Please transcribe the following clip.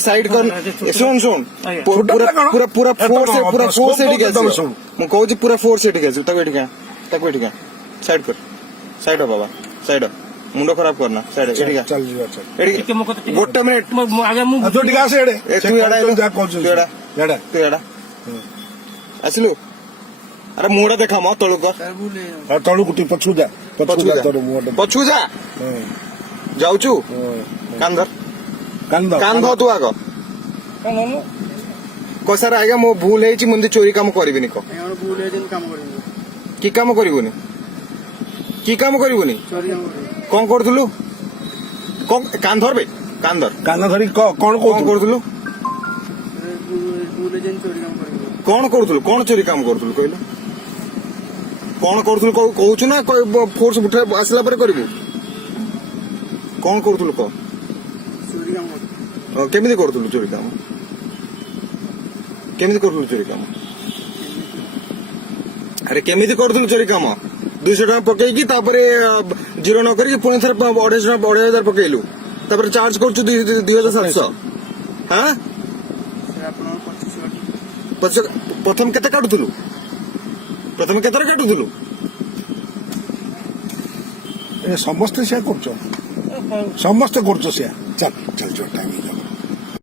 side कर शुण शुण पूरा पूरा फोर्स मुझे पूरा फोर्स साइड कर साइड बाबा साइड मुंड खराब करना साइड गोटे मिनिट आसिलु अरे मुड़ा देखा मत तलु कर तलु पछू जा पछू जा जाऊचु कांधर कांध तू आग को सर आज्ञा मो भूल है मुझे चोरी काम करिबिनी को की काम करिबुनी की काम करिबुनी कौन करथुलु कांधर बे कांधर धरी कौन करथुलु कौन करथुलु कौन चोरी काम करथुलु कहलो कौन करथुलु कहूछु ना फोर्स उठा आसला पर करिबु कौन करथुलु को केमिति करथुलु चोरी काम केमिति करथुलु चोरी काम अरे केमिति करथुलु चोरी काम 200 टका पकईकी जीरो न करी पुणी थर 2,500 पकईलु चार्ज करछु 2,700 हाँ प्रथम केते काटुथुलु प्रथम केते काटुथुलु समस्त से समस्त कर चल चल जो टाइम